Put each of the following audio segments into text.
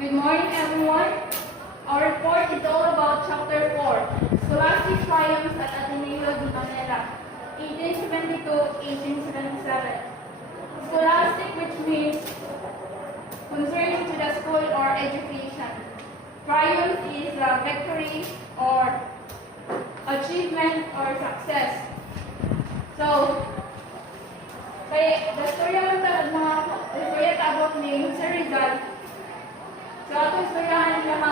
Good morning, everyone. Our report is all about Chapter 4, Scholastic Triumphs at Ateneo de Manila, 1872-1877. Scholastic, which means concerning to the school or education. Triumph is a victory or achievement or success. So, the story about ni Sir Rizal. So, ato istoryahan niya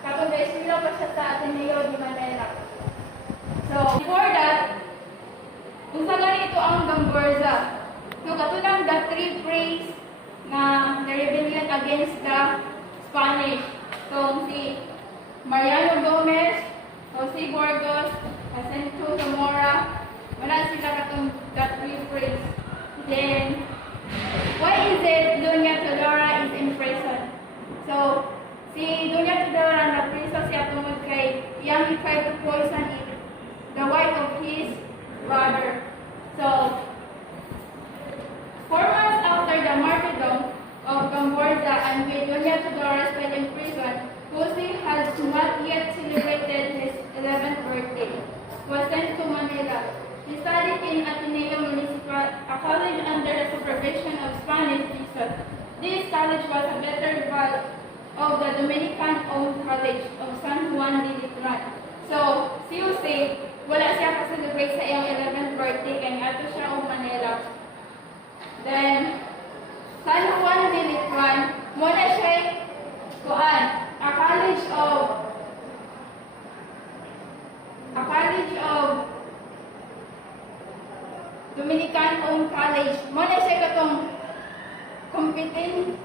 katong na-eskwela pa siya sa Ateneo de Manila. So, before that, unsa ganito ang Gamborza. So, katulang the three praise na the rebellion against the Spanish. So, si Mariano Gomez, Jose Burgos, Jacinto Zamora, wala sila katong the three praise. Then, why is it Doña Teodora is in prison? So, si Doña Teodora na-priso siya tungod kay iyang tried to poison the wife of his brother. So, 4 months after the martyrdom of Gamborza and with Doña Teodora spent in prison, Jose had not yet celebrated his 11th birthday. Was sent to Manila. He studied in Ateneo Municipal, a college under the supervision of Spanish Jesus. This college was a better rival of the Dominican-owned College of San Juan de Letran. So, si Jose, wala siya ka-celebrate sa iyang 11th birthday kaya ato siya o Manila. Then, San Juan de Letran, muna siya a college of Dominican-owned college. Muna siya katong competition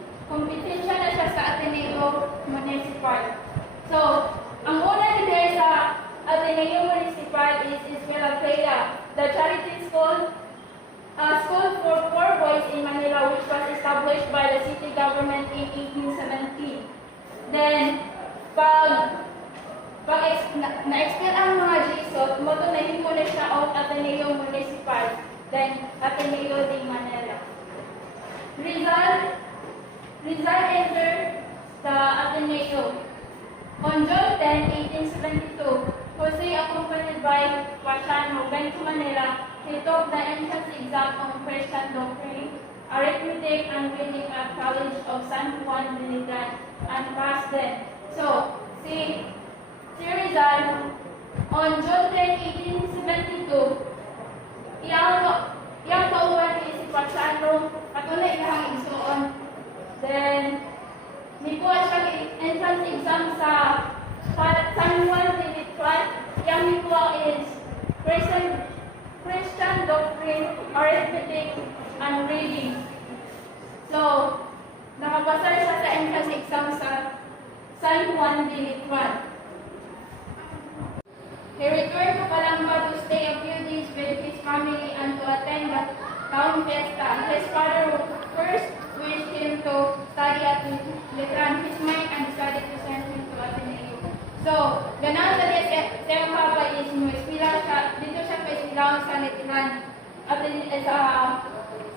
na siya sa Ateneo Municipal. So, ang una nila sa Ateneo Municipal is Escuela Clea, the charity school, a school for poor boys in Manila, which was established by the city government in 1817. Then, na-expel ang mga Jisot, moto na himo na siya o Ateneo Municipal, then Ateneo de Manila. Rizal entered the Ateneo. On June 10, 1872, Jose, accompanied by Pachano, went to Manila. He took the entrance exam on Christian doctrine, arithmetic, and reading at College of San Juan de Letran, and passed them. So, si Rizal, on June 10, 1872, iyang kauban is si Pachano, katulad iyang igsuon. Then, nikuha siya entrance exam sa San Juan de Letran. Iyang nikuha is Christian doctrine, arithmetic, and reading. So, nakapasa siya sa entrance exam sa San Juan de Letran. He returned to Calamba to stay a few days with his family and to attend the town fiesta. His father first wished him to study at Letran, his mind, and decided to send him to Ateneo. So, ganahan sa siyang papa is dito siya pa ispilawan sa Letran at sa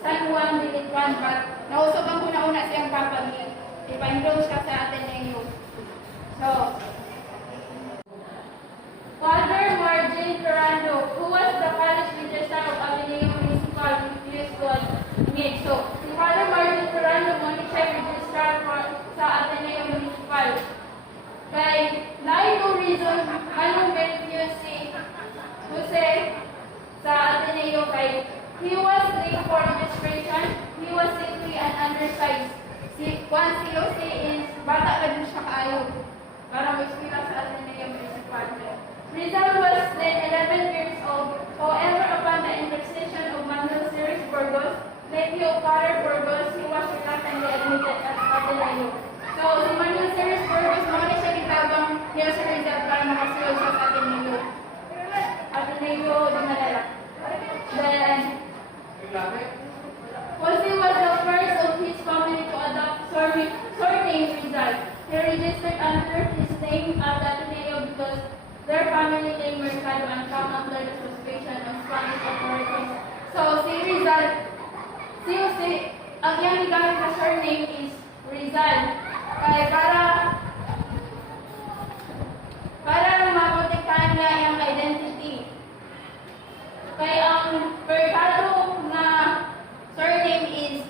San Juan de Letran, but nausap ang una siyang papa niya. Ipa-enroll siya sa Ateneo. So, Father Margin Ferrando, who was the college registrar of Ateneo Municipal, refused to admit. So, si Father Margin Ferrando muna siya registrar sa Ateneo Municipal. Kay, no reason, anong refuse si Jose sa Ateneo kay he was late for registration, he was simply an undersized. Si Jose is bata pa din siya kaayo para mag-eskwela sa Ateneo Municipal. Rizal was then 11 years old. However, upon the intercession of Manuel Ceres Burgos, nephew of Father Burgos, he was reluctantly admitted at Ateneo. So, si Manuel Ceres Burgos, mga siya kitabang niya sa Rizal para makasulog siya sa Ateneo de Manila. Then, Jose was the first of his family to adopt surname Rizal. He registered under his name at Ateneo because their family name Mercado and come under the suspicion of Spanish authorities. So, si Rizal, ang iyang gamit na surname is Rizal. Kaya para maprotektahan niya yung identity. Kaya ang Mercado na surname is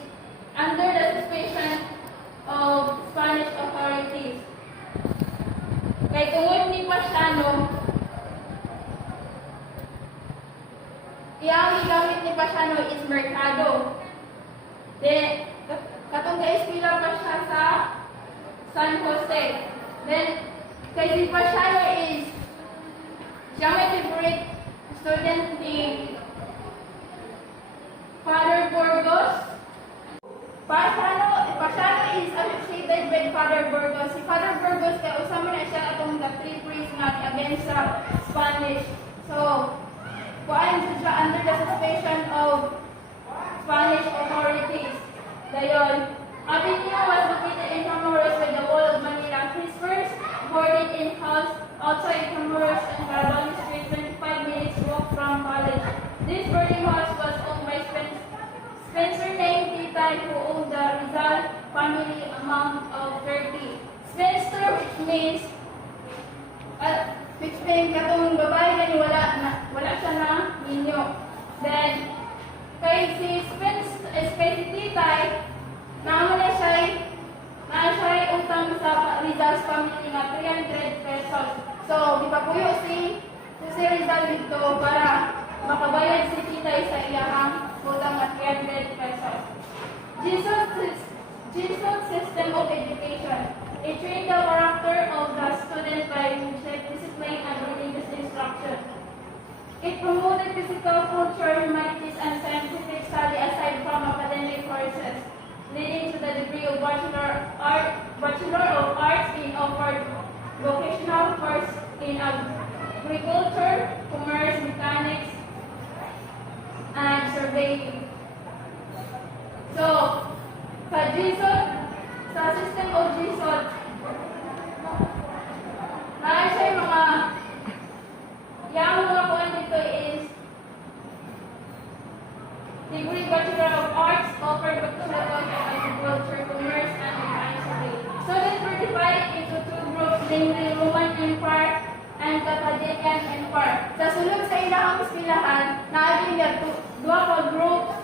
under the suspicion of Spanish authorities. Kaya tungod ni Pasiano, iyang igamit ni Pasiano is Mercado. Then, katong ga-eskwela pa siya sa San Jose. Then, kay si Pasiano is, siya may favorite student ni Father Burgos. Pasiano is associated with Father Burgos. Si Father Burgos, kaya usama na siya atong the three priests nga against sa Spanish. So, kuhaan siya under the suspicion of Spanish authorities. Dayon, Avenue was located in Camoros with the wall of Manila. His first boarded in house outside Camoros and Caraballo Street, 25 minutes walk from college. This boarding house was owned by Spencer named Titay, who owned the Rizal family amount of 30. Spencer, which means katong babae na wala siya na ninyo. Then, kay si Titay, naman na siya utang sa Rizal's family nga 300 pesos. So, di pa puyo si Rizal dito para makabayad si Titay sa iyang utang na 300 pesos. Jesus' system of education. It trained the character of the student by discipline and religious instruction. It promoted physical culture, humanities, and scientific study aside from academic courses, leading to the degree of Bachelor of Arts in offered vocational course in agriculture, commerce, mechanics, and surveying. So, sa system of Jesus, yung mga kuwan dito is degree Bachelor of Arts offered Bachelor of Agriculture, Commerce, and Mechanics. Students were divided into two groups, namely Roman Empire and Carthaginian Empire. Sa sulod sa ilang espilahan, naabing niya dua ka groups.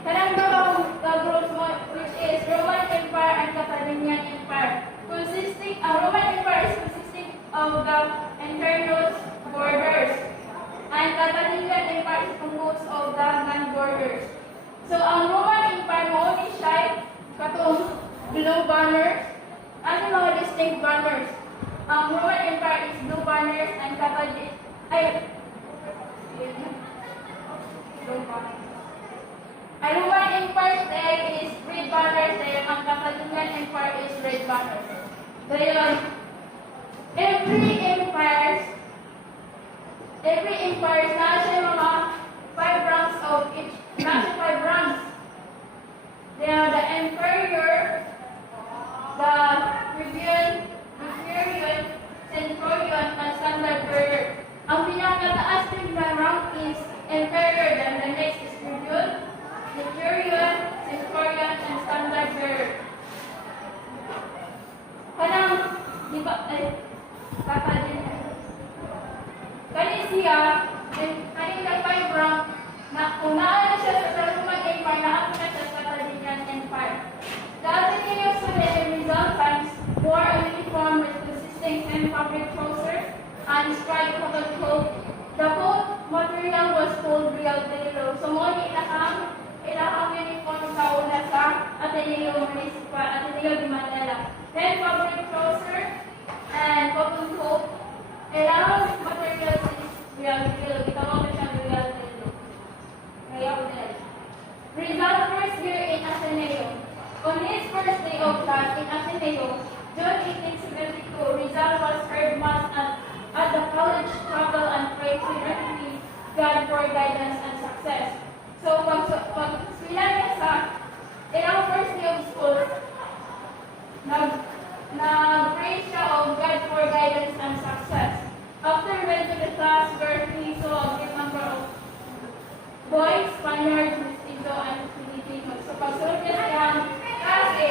Kanang dua ka groups mo, which is Roman Empire and Carthaginian Empire. Roman Empire is consisting of the imperial borders, and Carthaginian Empire is composed of the non-borders. So, ang Roman Empire mo ni siya katong blue banners. Ano mga distinct banners? Ang Roman Empire is blue banners and ang Roman Empire is red banners, and ang Carthaginian Empire is red banners. Dayon, every empire nasa mga 5 ranks of each. Nasa 5 ranks. They are the inferior, the plebeian, centurion, and standard bearer. Ang pinakataas din na rank is inferior, then the next is plebeian, centurion, and standard bearer. Kanang, di ba, kani siya, kani ka 5 rank, na unaan na siya sa Roman Empire, naako na siya sa Carthaginian Empire. The Ateneo student in Rizal times wore a uniform with consisting 10 fabric trousers and striped cotton coat. The coat material was called real telo. So mo ni ilahang uniform sa una sa Ateneo Municipal, Ateneo de Manila. 10 fabric trousers and cotton coat. Ilahang material is real telo. Itawag na siyang real telo. Rizal first year in Ateneo. On his first day of class in Ateneo, June 1872, Rizal was heard mass at the college chapel and prayed fervently God for guidance and success. So, pag sila niya sa ilang first day of school, nag-pray siya of God for guidance and success. After he went to the class where he saw a great number of boys, Spaniards, Mestizo, and Filipinos. So, pagsunod niya siyang klase,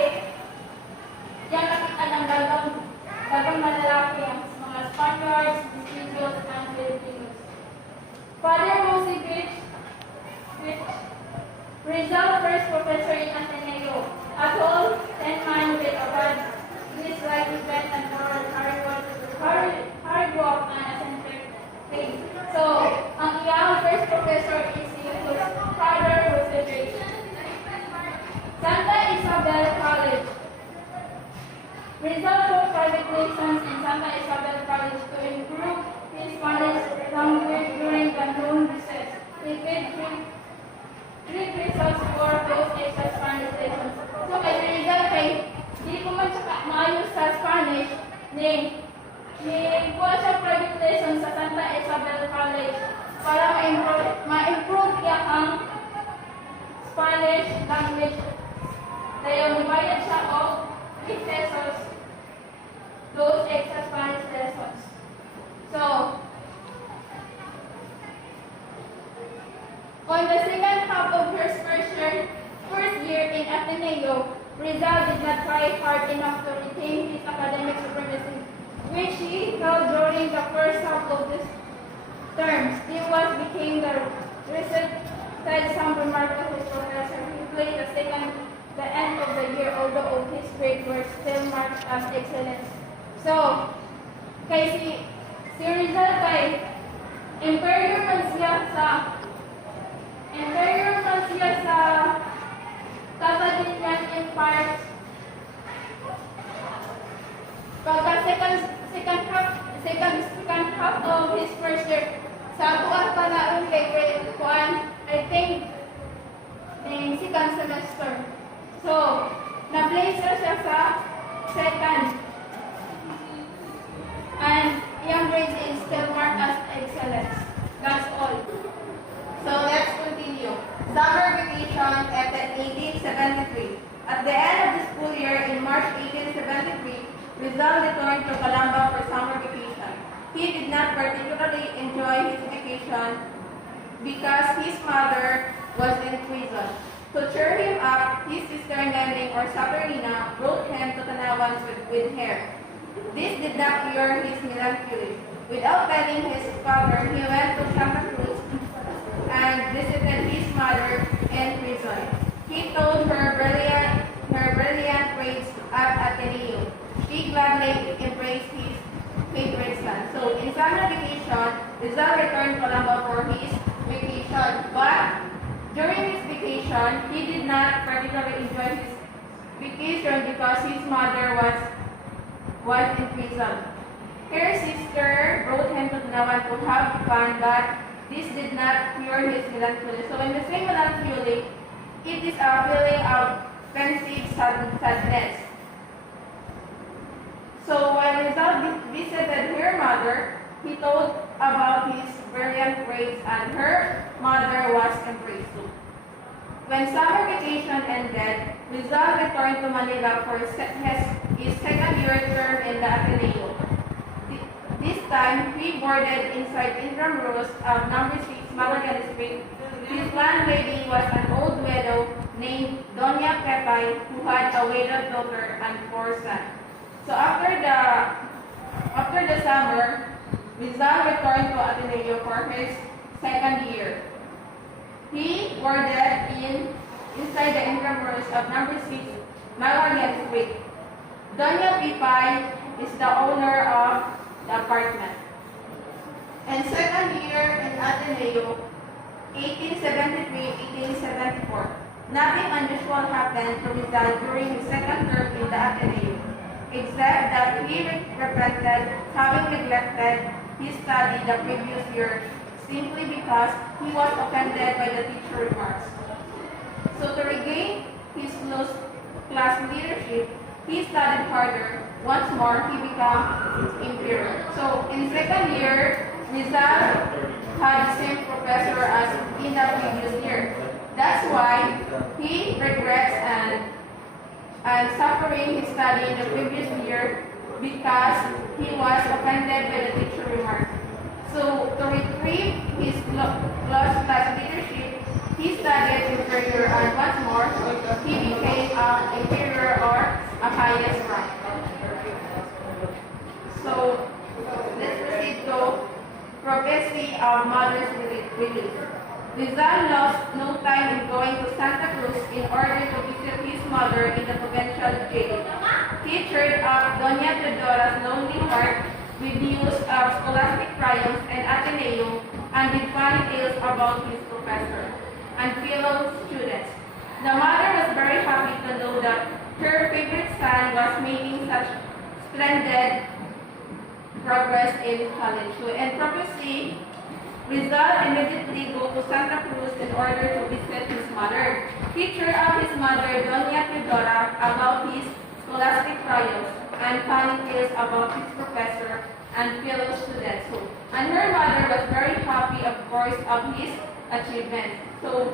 Rizal, first professor in Ateneo. A tall, thin man with a bad Greece-like bent and forward, hard walk and eccentric face. So, ang iyang first professor is whose father was the great Santa Isabel College. Rizal took private lessons in Santa Isabel College to improve his Spanish language during the noon recess. He paid three pesos for those extra Spanish lessons. So kay Rizal kay di ko man siya maayos sa Spanish ni kuha siya private lessons sa Santa Isabel College para ma-improve niya ang Spanish language. Kaya magbayad siya o 3 pesos those extra Spanish lessons. So, on the second half of her first year in Ateneo, Rizal did not try hard enough to retain his academic supremacy, which he held during the first half of this term. Stewart became the recited some remark of his professor. He played the end of the year, although his grades were still marked as excellence. So, kay si Rizal kay Imperial man siya sa Catalonian Empire. Pagka second half of his first year, sa buwan pa na kay grade 1, I think, in second semester. So, na-place siya sa second. And yung grade is still marked as excellence. That's all. So let's continue. Summer vacation ended 1873. At the end of the school year in March 1873, Rizal returned to Calamba for summer vacation. He did not particularly enjoy his vacation because his mother was in prison. To cheer him up, his sister Nending or Saturina brought him to Tanawan with hair. This did not cure his melancholy. Without telling his father, he went to Santa Cruz and visited his mother in prison. He told her brilliant grades at Ateneo. She gladly embraced his favorite son. So in summer vacation, Rizal returned to Calamba for his vacation. But during his vacation, he did not particularly enjoy his vacation because his mother was in prison. Her sister brought him to Tanawan to have fun, but this did not cure his melancholy. So in the same melancholy, it is a feeling of pensive sadness. So when Rizal visited her mother, he told about his brilliant grades and her mother was embraced too. When summer vacation ended, Rizal returned to Manila for his second year term in the Ateneo. This time, he boarded inside Intramuros of number 6 Malagan Street. His landlady was an old widow named Doña Pepay who had a widowed daughter and 4 sons. So after the summer, Rizal returned to Ateneo for his second year. He boarded inside the Intramuros of number 6 Malagan Street. Doña Pepay is the owner of the apartment. And second year in Ateneo, 1873-1874. Nothing unusual happened to Rizal during his second term in the Ateneo, except that he repented having neglected his study the previous year simply because he was offended by the teacher remarks. So to regain his class leadership, he studied harder. Once more, he became imperial. So in second year, Rizal had the same professor as in the previous year. That's why he regrets and suffering his study in the previous year because he was offended by the teacher remarks. So to retrieve his lost class leadership, he studied inferior and once more he became an inferior or a highest rank. So let's proceed to prophecy of mother's relief. Rizal lost no time in going to Santa Cruz in order to visit his mother in the provincial jail. He cheered up Doña Teodora's lonely heart with news of scholastic triumphs and Ateneo and with funny tales about his professor and fellow students. The mother was very happy to know that her favorite son was making such splendid progress in college. So, and purposely, Rizal immediately go to Santa Cruz in order to visit his mother. He cheered up his mother, Doña Teodora, about his scholastic triumphs and funny tales about his professor and fellow students. So, and her mother was very happy, of course, of his achievements. So,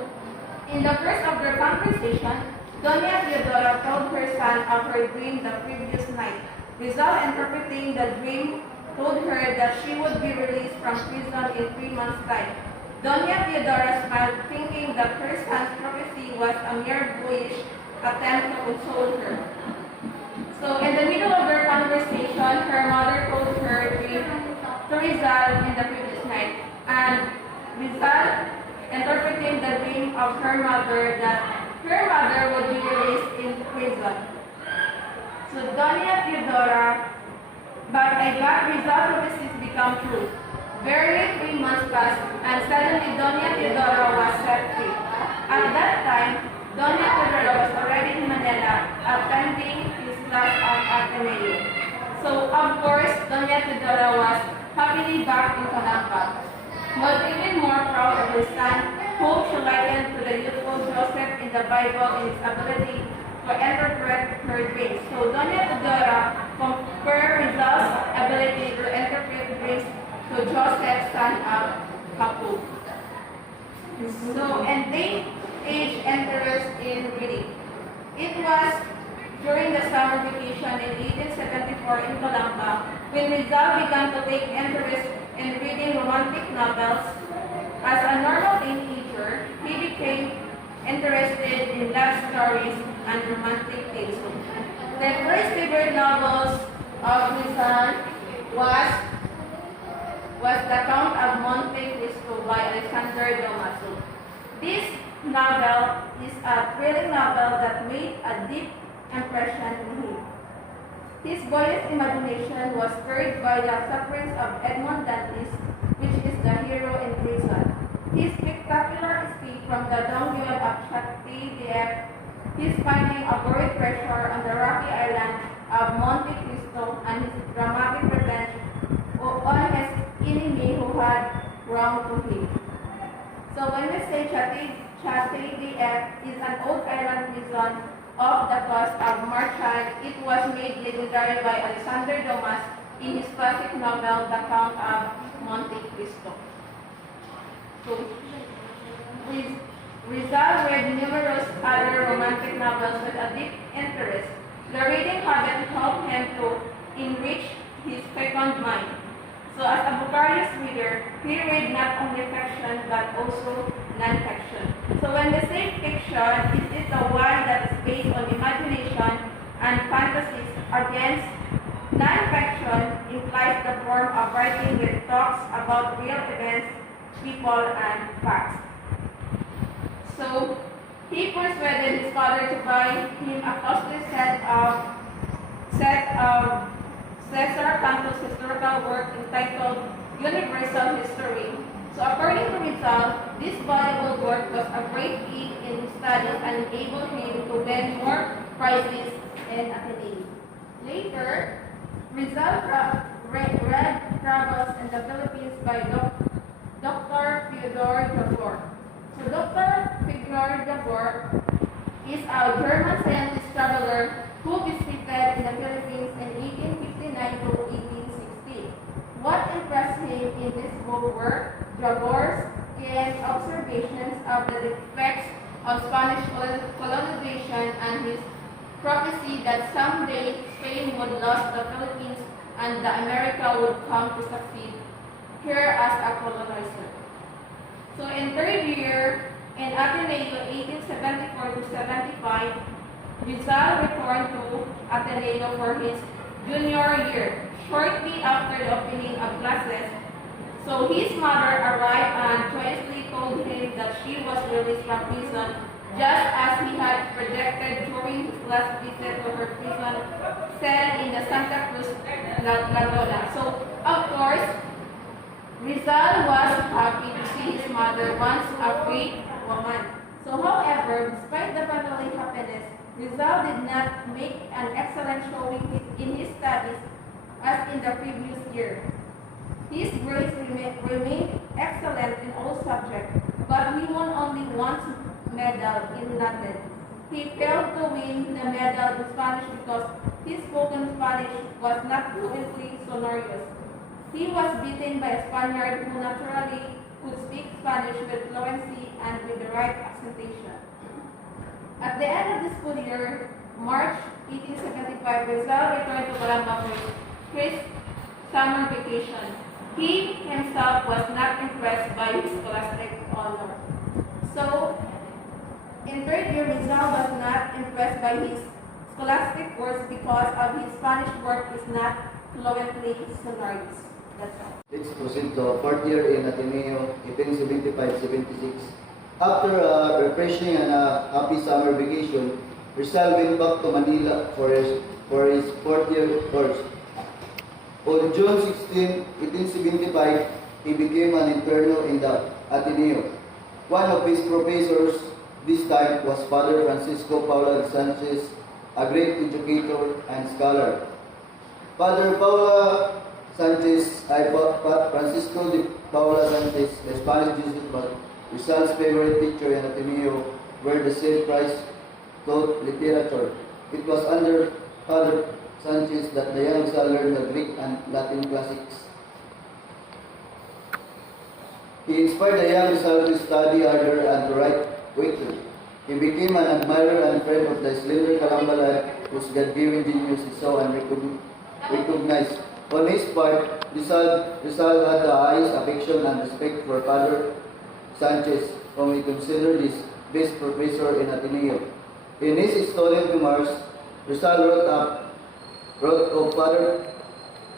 in the first of their conversation, Doña Teodora told her son of her dream the previous night. Rizal, interpreting the dream, told her that she would be released from prison in 3 months' time. Doña Teodora smiled, thinking that her son's prophecy was a mere boyish attempt to console her. So, in the middle of their conversation, her mother told her dream to Rizal in the previous night, and Rizal, interpreting the dream of her mother, that her mother would be released in prison. So, Doña Teodora, but Rizal prophecies become true. Barely 3 months passed, and suddenly Doña Teodora was set free. At that time, Doña Teodora was already in Manila, attending his class at Ateneo. So, of course, Doña Teodora was happily back in Calamba. But even more proud of her son, whom she likened to the youthful Joseph in the Bible in his ability to interpret her dreams. So, Doña Teodora compared Rizal's ability to interpret dreams to Joseph's son of Jacob. So, and they age interest in reading. It was during the summer vacation in 1874 in Calamba when Rizal began to take interest in reading romantic novels. As a normal teenager, he became interested in love stories and romantic tales. The first favorite novels of Rizal was The Count of Monte Cristo by Alexander Dumas. This novel is a thrilling novel that made a deep impression on him. His boyish imagination was stirred by the sufferings of Edmond Dantes, which is the hero in prison. His spectacular escape from the dungeon of Château-d'If, his finding a buried treasure on the rocky island of Monte Cristo, and his dramatic revenge on his enemy who had wronged to him. So when we say Château-d'If is an old island prison off the coast of Marchand, it was made legendary by Alexander Dumas in his classic novel, The Count of Monte Cristo. So, Rizal read numerous other romantic novels with a deep interest. The reading habit helped him to enrich his fecund mind. So, as a voracious reader, he read not only fiction but also non-fiction. So, when we say fiction, it is the one that is based on imagination and fantasies. Against non-fiction implies the form of writing with talks about real events, people, and facts. So, he persuaded his father to buy him a costly set of Cesar Cantos' historical work entitled Universal History. So, according to Rizal, this valuable work was a great aid in his studies and enabled him to win more prizes in Ateneo. Later, Rizal read Travels in the Philippines by Dr. Fyodor Jabor. So Dr. Fyodor Jabor is a German scientist traveler who visited in the Philippines in 1859 to 1860. What impressed him in this book were Jabor's keen observations of the effects of Spanish colonization and his prophecy that someday Spain would lose the Philippines and that America would come to succeed here as a colonizer. So in third year, in Ateneo 1874 to 75, Rizal returned to Ateneo for his junior year, shortly after the opening of classes. So his mother arrived and joyously told him that she was released from prison, just as he had projected during his last visit to her prison cell in the Santa Cruz, Laguna. So, of course, Rizal was happy to see his mother once a free woman. So, however, despite the family happiness, Rizal did not make an excellent showing in his studies as in the previous year. His grades remained excellent in all subjects, but he won only one medal in Latin. He failed to win the medal in Spanish because his spoken Spanish was not fluently sonorous. He was beaten by a Spaniard who naturally could speak Spanish with fluency and with the right accentation. At the end of the school year, March 1875, Rizal returned to Calamba for his summer vacation. He himself was not impressed by his scholastic honor. So, in third year, Rizal was not impressed by his scholastic works because of his Spanish work is not fluently sonorous. That's all. Let's proceed to fourth year in Ateneo, 1875-76. After a refreshing and a happy summer vacation, Rizal went back to Manila for his fourth year course. On June 16, 1875, he became an interno in the Ateneo. One of his professors this time was Father Francisco Paula Sanchez, a great educator and scholar. Father Paula Sanchez, Francisco de Paula Sanchez, the Spanish Jesuit, but Rizal's favorite teacher in Ateneo, where the same Christ taught literature. It was under Father Sanchez that the young Rizal learned the Greek and Latin classics. He inspired the young Rizal to study harder and to write poetry. He became an admirer and friend of the slender Calamba lad whose God-given genius he saw and recognized. On his part, Rizal had the highest affection and respect for Father Sanchez, whom he considered his best professor in Ateneo. In his historian memoirs, Rizal wrote of Father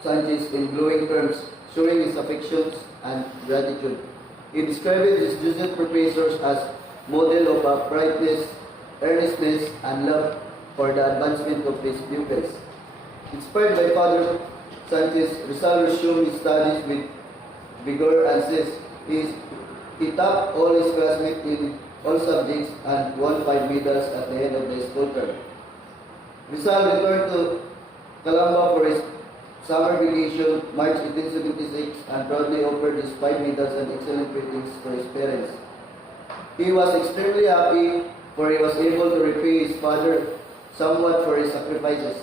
Sanchez in glowing terms, showing his affections and gratitude. He described his Jesuit professors as model of uprightness, earnestness, and love for the advancement of his pupils. Inspired by Father Sanchez, Rizal resumed his studies with vigor and says he topped all his classmates in all subjects and won 5 medals at the end of the school term. Rizal returned to Calamba for his summer vacation, March 1876, and proudly offered his 5 medals and excellent ratings to his parents. He was extremely happy, for he was able to repay his father somewhat for his sacrifices.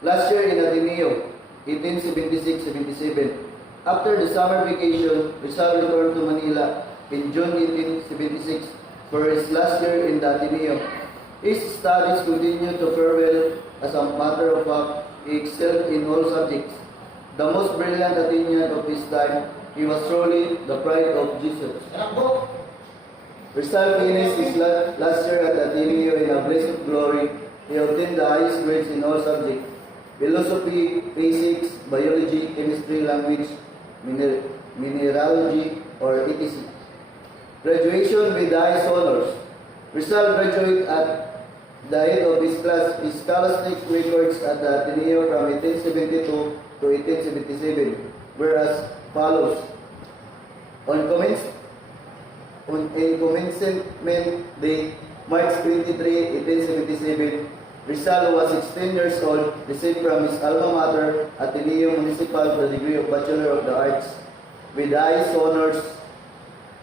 Last year in Ateneo, 1876-77, after the summer vacation, Rizal returned to Manila in June 1876 for his last year in the Ateneo. His studies continued to fare well. As a matter of fact, he excelled in all subjects. The most brilliant Athenian of his time, he was truly the pride of Jesus. Rizal finished his last year at Ateneo in a blaze of glory. He obtained the highest grades in all subjects: philosophy, physics, biology, chemistry, language, mineralogy, or etc. Graduation with the highest honors. Rizal graduated at the head of his class, his scholastic records at the Ateneo from 1872 to 1877 were as follows. In commencement day, March 23, 1877, Rizal was 16 years old, received from his alma mater, Ateneo Municipal, the degree of Bachelor of the Arts, with the highest honors.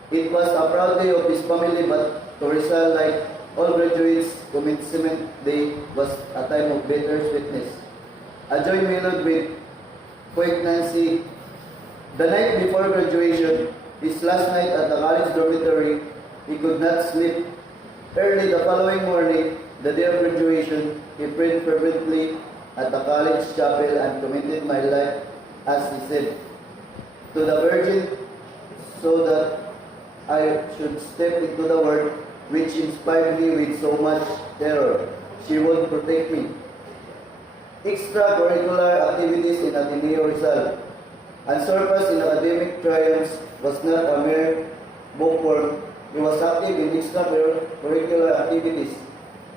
It was a proud day of his family, but to Rizal, like all graduates, commencement day was a time of bittersweetness. A joy mellowed with poignancy. The night before graduation, his last night at the college dormitory, he could not sleep. Early the following morning, the day of graduation, he prayed fervently at the college chapel and committed my life, as he said, to the Virgin, so that I should step into the world which inspired me with so much terror. She would protect me. Extracurricular activities in Ateneo Rizal. Unsurpassed in academic triumphs, was not a mere book form. He was active in extracurricular activities.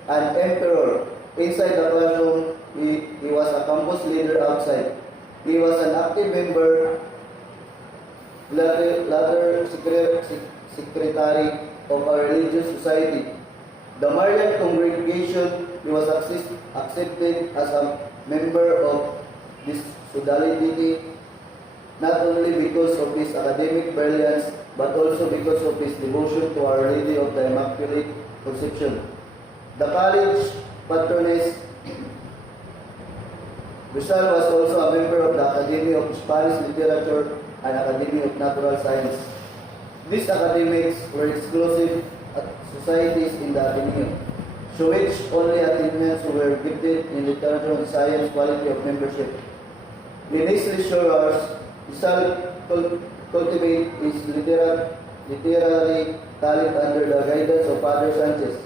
An emperor. Inside the classroom, he was a campus leader outside. He was an active member, latter secretary of a religious society. The Marian congregation, he was accepted as a member of this sodality, not only because of his academic brilliance, but also because of his devotion to Our Lady of the Immaculate Conception. The college patroness, Rizal was also a member of the Academy of Spanish Literature and Academy of Natural Science. These academics were exclusive societies in the Ateneo, to which only Athenians who were gifted in literature and science quality of membership. In his leisure hours, Rizal cultivated his literary talent under the guidance of Father Sanchez.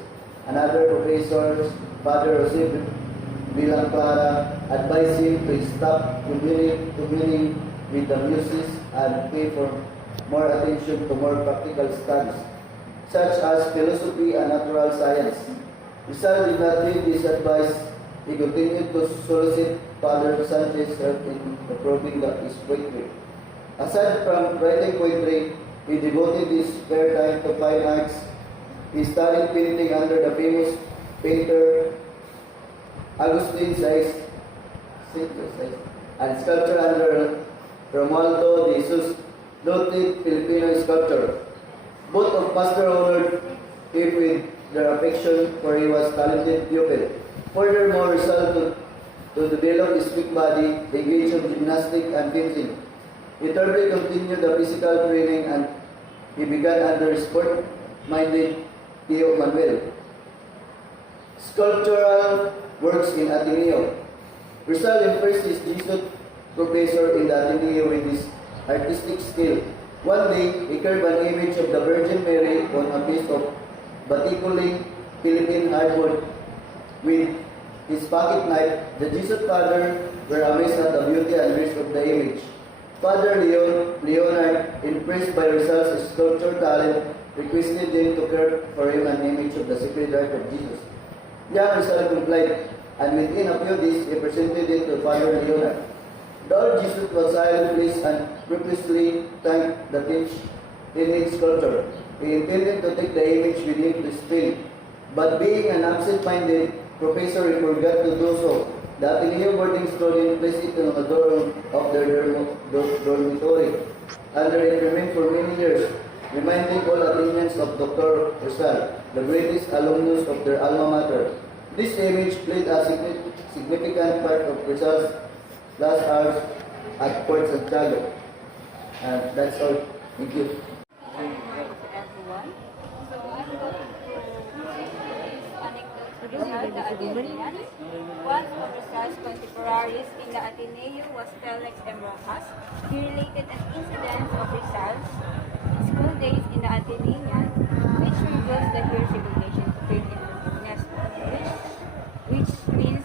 Another professor, Father Jose Bilang Clara, advised him to stop communing with the muses and pay for more attention to more practical studies, such as philosophy and natural science. Rizal did not heed this advice. He continued to solicit Father Sanchez help in improving his poetry. Aside from writing poetry, he devoted his spare time to fine arts. He studied painting under the famous painter Agustin Saiz and sculpture under Romualdo de Jesus, noted Filipino sculptor. Both of Master honored him with their affection, for he was talented pupil. Furthermore, Rizal to develop his big body, he engaged in gymnastics and fencing. He thirdly continued the physical training and he began under sport-minded Tio Manuel. Sculptural works in Ateneo. Rizal impressed his Jesuit professor in the Ateneo with his artistic skill. One day, he carved an image of the Virgin Mary on a piece of baticuling Philippine hardwood with his pocket knife. The Jesuit father were amazed at the beauty and grace of the image. Father Leonard, impressed by Rizal's sculpture talent, requested him to carve for him an image of the Sacred Heart of Jesus. Young Rizal complied, and within a few days, he presented it to Father Leonard. The old Jesuit was silently and purposely thanked the teenage sculptor. He intended to take the image with him to Spain, but being an absent-minded professor, he forgot to do so. The Ateneo boarding student placed it on the door of their dormitory, and there it remained for many years, reminding all Athenians of Dr. Rizal, the greatest alumnus of their alma mater. This image played a significant part of Rizal's last hours at Port Santiago. And that's all. Thank you. Everyone. So I'm going to anecdotes regarding the Athenians. One of Rizal's contemporaries in the Ateneo was Felix M. Rojas. He related an incident of Rizal's school days in the Ateneo, which reveals the hero's reputation to faith in UNESCO, which means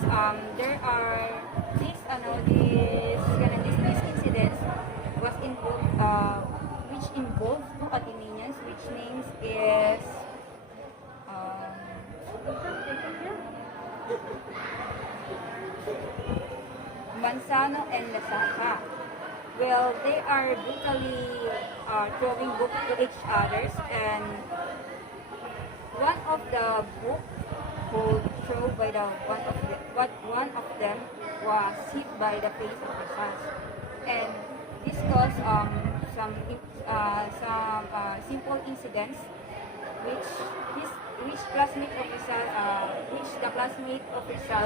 there are these incidents was involved which involves two Athenians, which names is Manzano and Lasaka. Well, they are brutally throwing books to each others, and one of the books who thrown by one of them was hit by the face of Rizal, and this caused some simple incidents which the classmate of Rizal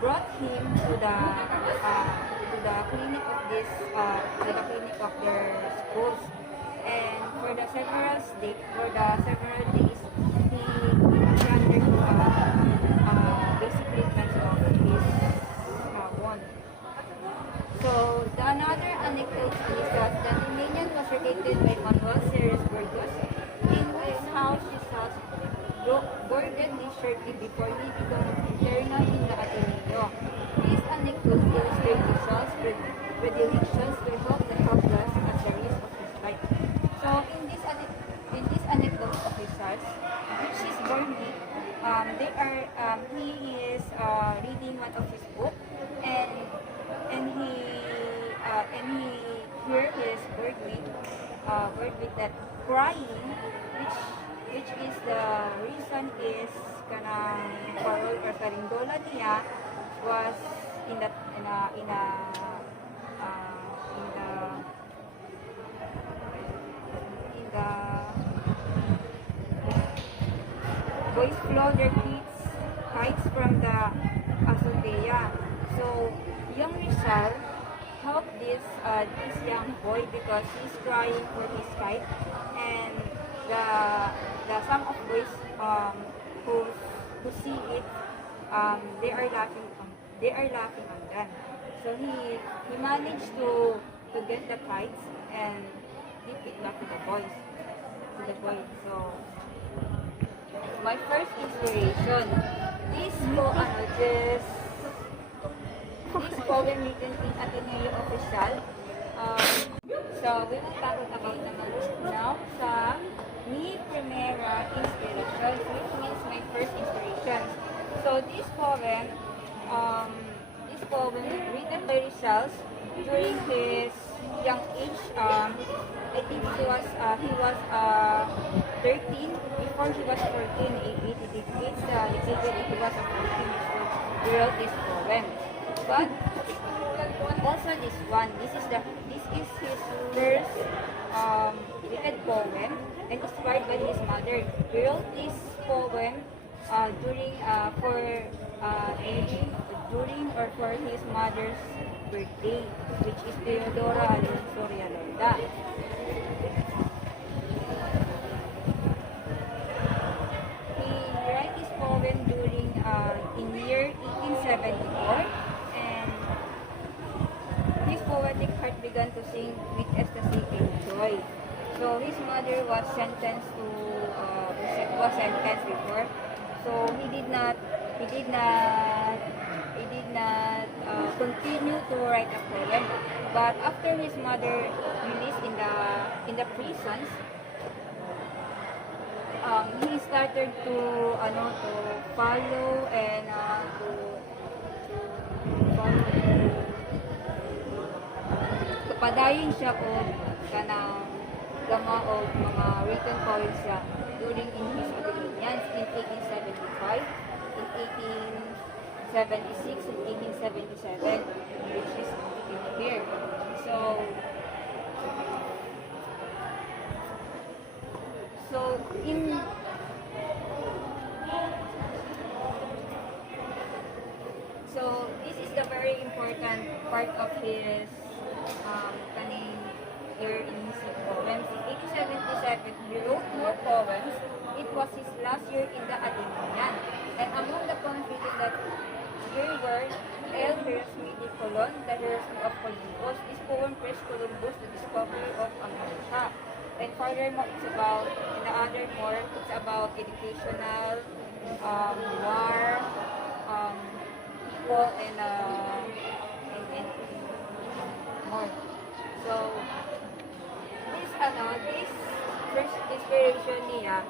brought him to the clinic of their schools, and for the several days he undergo basic treatments of his wound. So the another anecdote is that the Athenian was related by Manuel Ceres Burgos, in whose house Rizal boarded shortly before he became internal in the Ateneo. This anecdote illustrates Rizal's predilections to help the helpless as a risk with that crying, which is the reason is kanang parol or karindola niya was in the boys flow their kites from the azotea. So young Rizal helped this young boy because he's crying for his kite, and the some of boys who see it, they are laughing on them. So he managed to get the kites and give it back to the boys. So my first inspiration, this poem written in Ateneo Official. So we will talk about naman now sa mi primera inspiration, which means my first inspiration. So this poem written by Rizal during his young age. I think he was 13 before he was 14. It indicates that he was 14 years old. He wrote this poem. But also this one, this is his first written poem and inspired by his mother. He wrote this poem during or for his mother's birthday, which is Teodora Alonso Realenda. He wrote this poem during in year 1874, and his poetic heart began to sing with ecstasy and joy. So his mother was sentenced before, so he did not continue to write a poem. But after his mother released in the prisons, he started to follow and to padayon siya o kanang gama o mga written poems siya during in his opinions in 1875, in 1876, and 1877, which is in here. So this is the very important part of his kaning year in his poems. In 1877, he wrote more poems. It was his last year in the Atenean. And among the poems written that year were El Heroisme de Colon, The Heroisme of Columbus. This poem praised Columbus, the discovery of America. And furthermore, it's about educational, war, people, and more. So this first inspiration niya,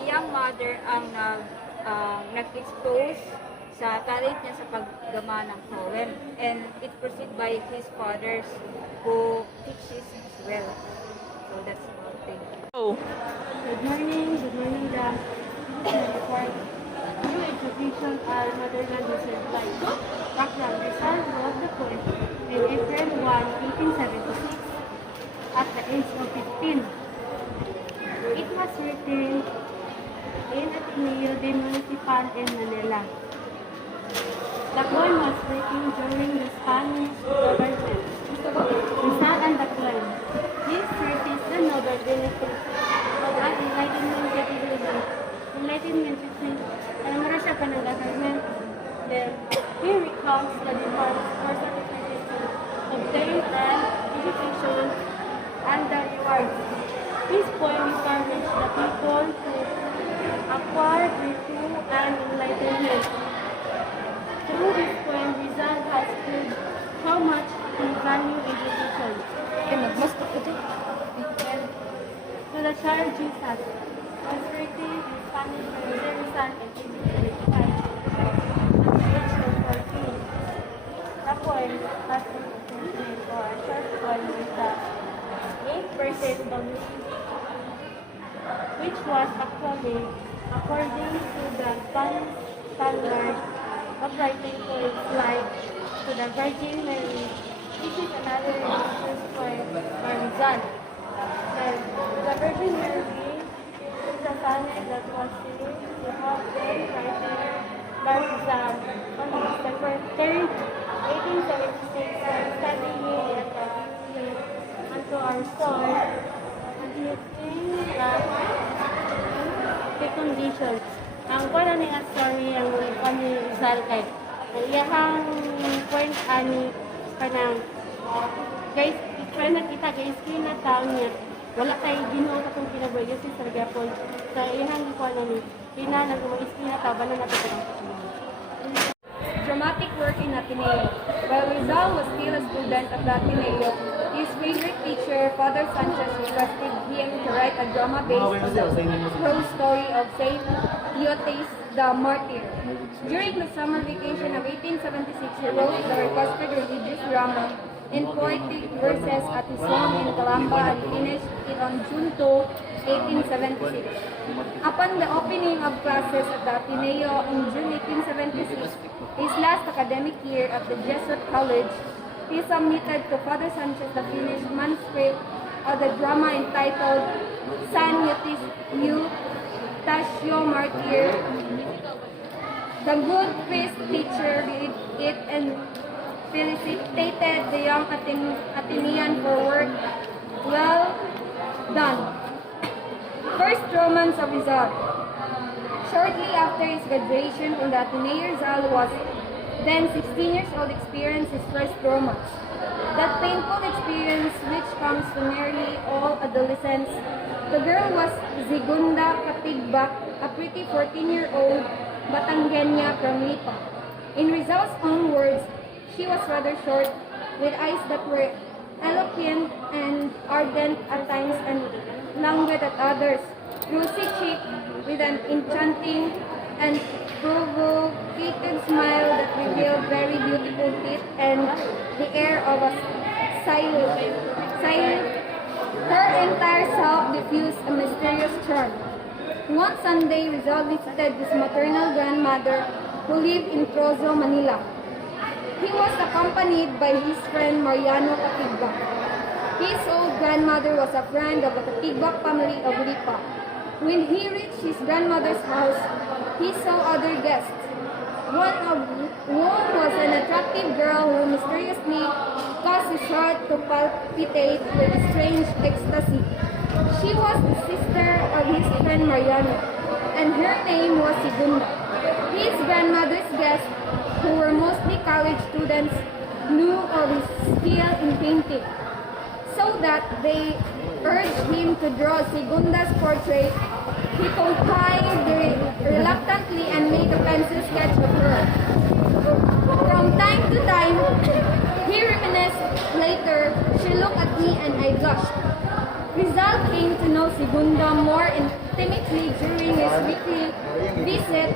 iyang mother ang nag-expose sa talent niya sa paggama ng poem, and it proceeded by his fathers who teaches as well. So that's all. Thank you. Good morning, the report. New education are motherland reserve life. Background, Rizal wrote the poem in April 1, 1876 at the age of 15. It was written in Ateneo de Municipal in Manila. The poem was written during the Spanish government. Rizal and the poem. This is the noble benefit of an enlightenment citizen. Enlightenment treatment, alam siya pa ng government. Then, he recounts the demands for certification, obtained and education, and the rewards. This poem encourages the people to acquire virtue and enlightenment. Through this poem, Rizal has proved how much he values education. To the child Jesus, was written in Spanish by Rizal in 1825 at the age of 14. The poem has been translated for a short poem with the 8% W which was actually according to the standard of writing to its life to the Virgin Mary. This is another reason for Rizal. And the Virgin Mary is a family that was believed to have been written by Rizal on December 3rd, 1876, when studying at the unto our soul, and he explained that the conditions. Ang kuha ni nga story ang kani Rizal kay ang iyahang point ani kanang guys, try na kita guys kina taon niya wala kay Ginoo katong kinabuhi si Sir Gapon sa iyahang kuha na ni kina nagumais kina taban na nato Dramatic work in Ateneo. While Rizal was still a student at the Ateneo, his favorite teacher, Father Sanchez, requested him to write a drama based on the prose story of Saint Leotes the Martyr. During the summer vacation of 1876, he wrote the requested religious drama in poetic verses at his home in Calamba and finished it on June 2, 1876. Upon the opening of classes at the Ateneo in June 1876, his last academic year at the Jesuit College, he submitted to Father Sanchez the finished manuscript of the drama entitled San Eustacio Martyr. The good priest teacher read it and felicitated the young Athenian for work well done. First Romance of Rizal. Shortly after his graduation from the Ateneo, Rizal was then 16 years old, experienced his first romance. That painful experience, which comes to nearly all adolescents, the girl was Zigunda Katigbak, a pretty 14-year-old Batangueña from Lipa. In Rizal's own words, she was rather short, with eyes that were eloquent and ardent at times and languid at others, rosy cheek with an enchanting and provocative smile that revealed very beautiful teeth and the air of a silent. Her entire self diffused a mysterious charm. One Sunday, Rizal visited his maternal grandmother who lived in Trozo, Manila. He was accompanied by his friend Mariano Katigbak. His old grandmother was a friend of the Katigbak family of Lipa. When he reached his grandmother's house, he saw other guests, one of whom was an attractive girl who mysteriously caused his heart to palpitate with a strange ecstasy. She was the sister of his friend Mariano, and her name was Segunda. His grandmother's guests, who were mostly college students, knew of his skill in painting, so that they urged him to draw Segunda's portrait. He complied reluctantly and made a pencil sketch of her. From time to time, he reminisced later, she looked at me and I blushed. Rizal came to know Segunda more intimately during his weekly visit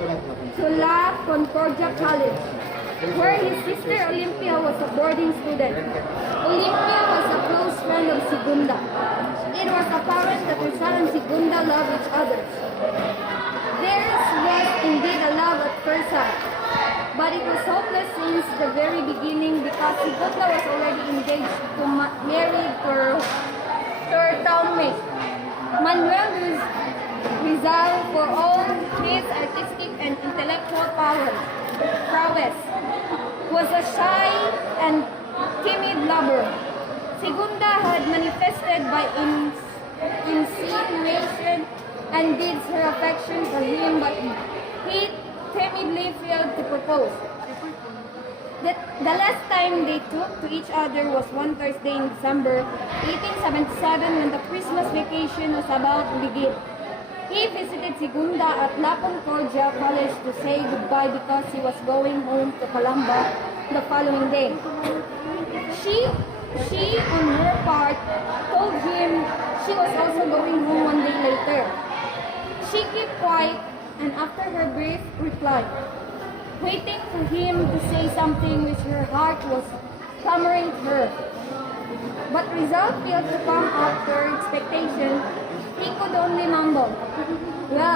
to La Concordia College, where his sister Olympia was a boarding student. Olympia was a close friend of Segunda. It was apparent that Rizal and Segunda loved each other. Theirs was indeed a love at first sight, but it was hopeless since the very beginning because Segunda was already engaged to marry her townmate, Manuel Rizal, for all his artistic and intellectual prowess, was a shy and timid lover. Segunda had manifested by insinuation and deeds her affection for him, but he timidly failed to propose. The last time they took to each other was one Thursday in December 1877 when the Christmas vacation was about to begin. He visited Segunda at La Concordia College to say goodbye because he was going home to Calamba the following day. She on her part told him she was also going home one day later. She kept quiet and after her brief reply, waiting for him to say something which her heart was clamoring to her. But Rizal failed to come up to her expectation. He could only mumble,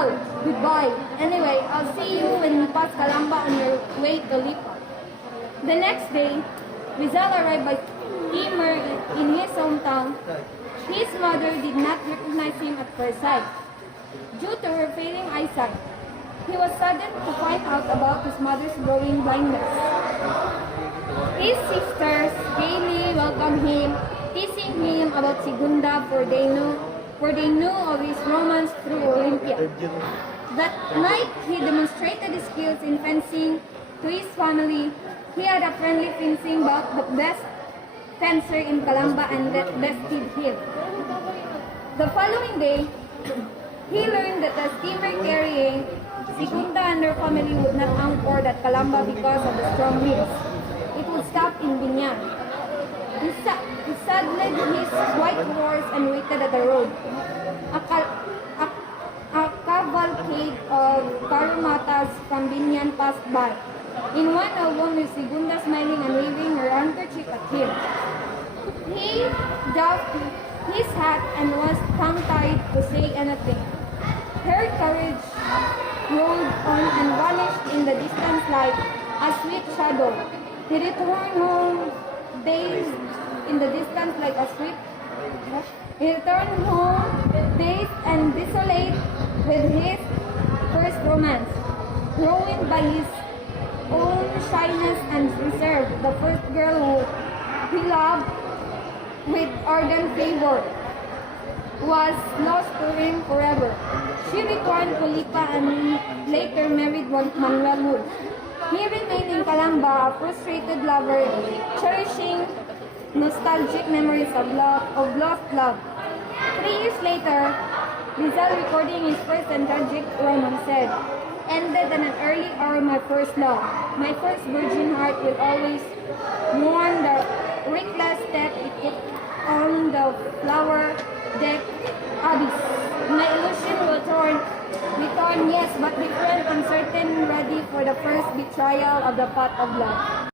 Rizal, goodbye. Anyway, I'll see you when you pass Calamba on your way to Lipa. The next day, Rizal arrived by steamer in his hometown. His mother did not recognize him at first sight due to her failing eyesight. He was saddened to find out about his mother's growing blindness. His sisters gaily welcomed him, teasing him about Segunda, for they knew of his romance through Olympia. That night, he demonstrated his skills in fencing to his family. He had a friendly fencing bout, the best fencer in Calamba, and that bested him. The following day, he learned that the steamer carrying Segunda and her family would not anchor at Calamba because of the strong winds. It would stop in Binyan. He saddled his white horse and waited at the road. A cavalcade of Karumatas from Binyan passed by. In one of them was Segunda smiling and waving her handkerchief at him. He doffed his hat and was tongue-tied to say anything. Her carriage rolled on and vanished in the distance like a sweet shadow. He returned home dazed in the distance like a sweet. He returned home dazed and desolate with his first romance, ruined by his own shyness and reserve. The first girl who he loved with ardent fervor was lost to him forever. She returned to Lipa and later married Manuel Wood. He remained in Calamba, a frustrated lover, cherishing nostalgic memories of lost love. 3 years later, Rizal, recording his first and tragic romance, said, "Ended at an early hour my first love. My first virgin heart will always mourn the reckless step it took on the flower-decked abyss. My illusion will return, yes, but different, uncertain, ready for the first betrayal of the path of love."